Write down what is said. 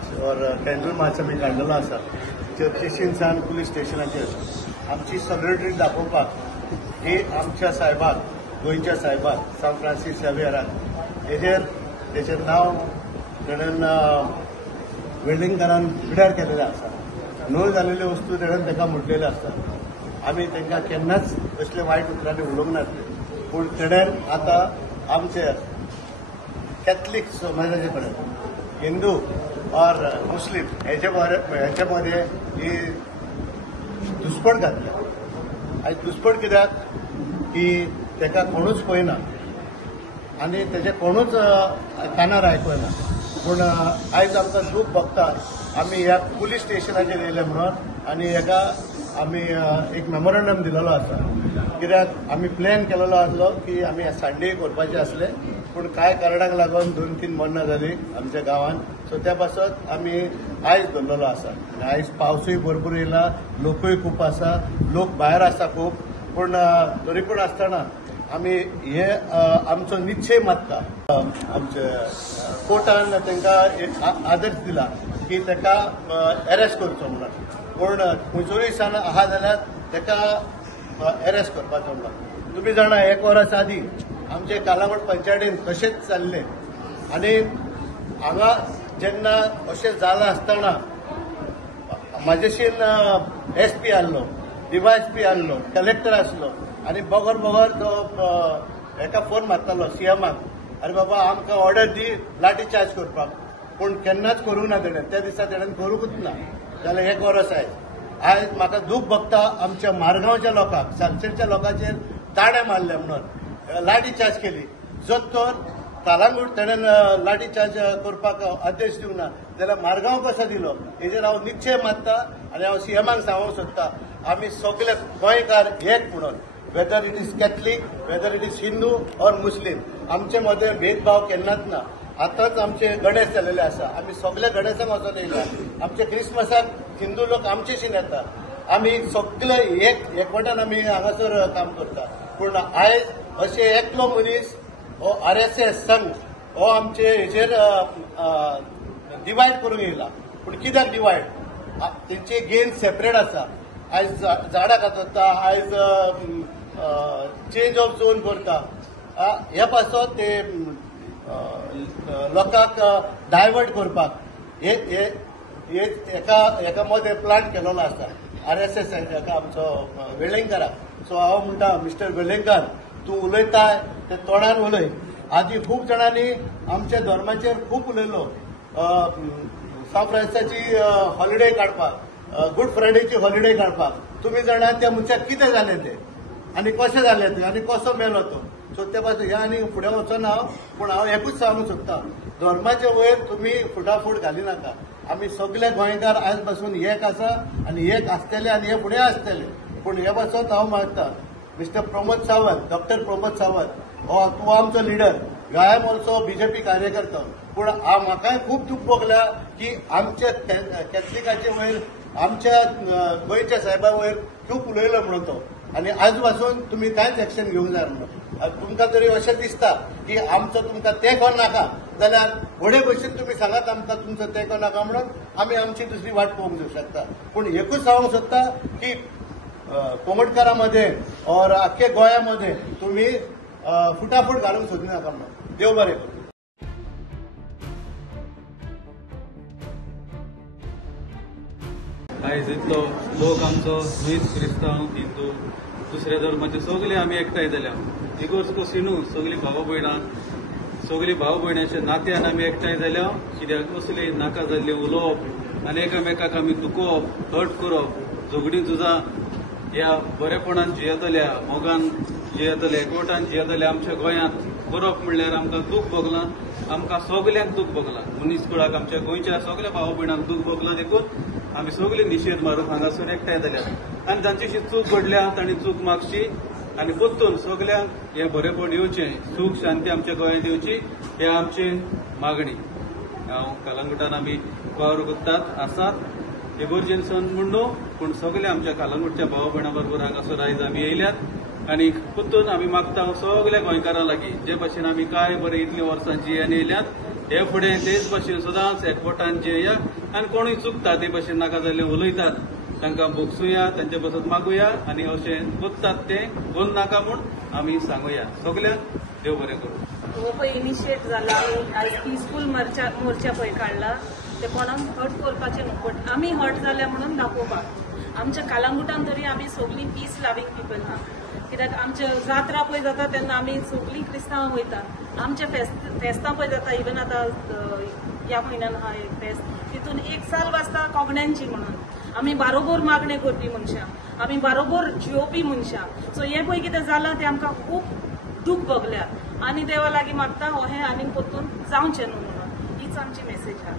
मार्च और कॅन्डल मार्च आमी काडलेलो आसा चर्चिशींसान पुलीस स्टेशनाचेर आमची सॉलिडरिटी दाखोवपाक ही आमच्या साहेबाक गोंयच्या साहेबाक सांत फ्रांसीस झेवियराक तेजेर नांव तेणेन वेल्डिंगकारान पिड्यार केलेलें आसा नोंद जाल्ल्यो वस्तू तेणेन ताका म्हणलेल्यो आसतात आमी तांकां केन्नाच असले वायट उतरांनी उलोवंक नासले पूण तेणेन आतां आमचे कॅथलीक समाजाचे कडेन हिंदू और मुस्लिम हेचे मध्ये ही दुस्पट घातल्या आयज दुस्पट कित्याक की ताका कोणूच पळयना आनी तेजे कोणूच कानार आयकना पूण आयज आमकां दूख भोगता आमी ह्या पुलीस स्टेशनाचेर येयले म्हणून आनी हेका आमी एक मेमोरंडम दिलेलो आसा कित्याक आमी प्लॅन केलेलो आसलो की आमी संडे करपाचे आसले पूण कांय कारणाक लागून 2-3 मरणां जालीं आमच्या गांवांत सो त्या पासत आमी आयज दवरलेलो आसा आयज पावसूय भरपूर येयला लोकूय खूब आसा लोक भायर आसा खूब पूण तरी पूण आसतना आमी हे आमचो निश्चय मागता आमचे कोर्टान तांकां आदेश दिला की ताका अरेस्ट करचो म्हणून पूण खंयसरूय सान आहा जाल्यार ताका अरेस्ट करपाचो म्हणून तुमी जाणा 1 वरास आदीं आमचे कालावड पंचायतीन तशेंच चल्ले आनी हांगा जेन्ना अशें जालां आसतना म्हाजेशीन SP आहलो DYSP आहलो कलेक्टर आसलो आनी बगर तो हेका फोन मारतालो CMाक अरे बाबा आमकां ऑर्डर दी लाठी चार्ज करपाक पूण केन्नाच करूंक ना तेणें त्या दिसा तेणेन करूंकच ना जाल्यार 1 वरस आयज म्हाका दूख भोगता आमच्या मारगांवच्या लोकांक सालसेरच्या लोकांचेर ताणे मारले म्हणून लाठी चार्ज केली जर तर कालांगूट तेणेन लाठी चार्ज करपाक आदेश दिवंक ना जाल्यार मारगांव कसो दिलो हेजेर हांव निश्चय मागता आनी हांव CMाक सांगूंक सोदता आमी सगळे गोंयकार एक म्हणून whether it is Catholic whether it is Hindu और मुस्लीम आमचे मध्ये भेदभाव केन्नाच ना आतांच आमचे गणेश जाल्लेले आसा आमी सगळे गणेशाक वचून येयला आमचे क्रिसमसाक हिंदू लोक आमचेशीन येता आमी सगळे एकवटान आमी हांगासर काम करता पूण आयज अशें एकलो मनीस हो RSS संघ हो आमचे हेचेर डिवायड करूंक येयला पूण कित्याक डिवायड तेंचे गेन सेपरेट आसा आयज झाडां कातरता आयज चेंज ऑफ झोन करता हे पासत ते लोकांक डायवर्ट करपाक एका मध्ये प्लान केलेलो आसा RSS हेका आमचो वेळेंकाराक सो हांव म्हणटा मिस्टर वेळेंकार तूं उलयताय ते तोंडान उलय आदी खूब जाणांनी आमच्या धर्माचेर खूब उलयलो सांत फ्रांसिसाची हॉलिडे काडपाक गुड फ्रायडेची हॉलिडे काडपाक तुमी जाणा त्या मनशाक कितें जालें ते आनी कशें जालें तें आनी कसो मेलो तो सो त्या पासून हे आनी फुडें वचना हांव पूण हांव एकूच सांगूंक सोदतां धर्माचे वयर तुमी फुटाफूट घालिनाका आमी सगळे गोंयकार आयज पासून एक आसा आनी एक आसतले आनी हे फुडें आसतले पूण हे पासत हांव मागता मिस्टर प्रमोद सावंत डॉक्टर प्रमोद सावंत हो तूं आमचो leader I am also BJP कार्यकर्ता पूण म्हाकाय खूब दूख भोगल्या की आमच्या कॅथलिकाचे वयर आमच्या गोंयच्या साहेबा वयर खूब उलयलो म्हणून तो आनी आज पासून तुमी कांयच एक्शन घेवंक जाय म्हणून तुमकां तरी अशें दिसता की आमचो तुमकां तेंको नाका जाल्यार व्हडे भशेन तुमी सांगात आमकां तुमचो तेंको नाका म्हणून आमी आमची दुसरी वाट पळोवंक दिवंक शकता पूण एकूच सांगूंक सोदता की कोमटकारामध्ये और आख्खे गोंयामध्ये तुम्ही फुटाफूट घालूंक सोदिनाका म्हणून देव बरें करूं आयज इतलो लोक आमचो हीच क्रिस्तांव हिंदू दुसऱ्या धर्माचे सगळे आमी एकठांय जाल्या इगोर्ज कोसिनू सगळीं भाव भयणां सगळीं भाव भयणांच्या नात्यान आमी एकठांय जाल्या कित्याक कसली नाका जाल्ली उलोवप आनी एकामेकाक आमी दुखोवप हट करप झगडीं झुजां ह्या बरेपणान जियेतल्या मोगान जियेतले एकवटान जियेतले आमच्या गोंयांत करप म्हणल्यार आमकां दूख भोगलां आमकां सगल्यांक दूख भोगलां मनीसकुळाक आमच्या गोंयच्या सगळ्या भाव भयणांक दूख भोगलां देखून आमी सगळीं निशेध मारूंक हांगासर एकठांय जाल्यात आनी जांचीशी चूक घडल्या तांणी चूक मागची आनी परतून सगल्यांक हें बरेपण येवचें सूख शांती आमच्या गोंयांत येवची हे आमची मागणी हांव कलंगुटान आमी वावर करतात आसात इमर्जन्सन म्हूण न्हू पूण सगळे आमच्या कलंगुटच्या भाव भयणां बरोबर हांगासर आयज आमी येयल्यात आनी परतून आमी मागता सगळ्या गोंयकारां लागीं जे भाशेन आमी काय बरें इतल्या वर्सांची येयल्यात हे फुडें तेच भाशेन सदांच एकवटान जियेया आनी कोणूय चुकता ते भाशेन नाका जाल्ले उलयतात तांकां बोगसूया तांचे बसत मागुया आनी अशें कोत्तात ते कोण नाका म्हूण आमी सांगुया सगल्यांक देव बरें करूं. हो पळय इनिशिएट जाला आज पिसफूल मोर्चा पळय काडला ते कोणाक हर्ट करपाचें न्हू बट आमी हर्ट जाल्या म्हणून दाखोवपाक आमच्या कालांगुटान तरी आमी सगळीं पीस लावींग पीपल आहा कित्याक आमचे जात्रा पळय जाता तेन्ना आमी सगळीं क्रिस्तांव वयता आमचे फेस्तां पळय जाता इवन आतां ह्या म्हयन्यान आहा एक फेस्त तितून एक साल वाजता कोगण्यांची म्हणून आमी बारोबोर मागणे करपी मनशां आमी बारोबोर जिवोवपी मनशां सो हें पळय कितें जालां तें आमकां खूब दूख भोगल्या आनी देवा लागीं मागता हो हें आनीक परतून जावचें न्हू म्हणून हीच आमची मेसेज आहा.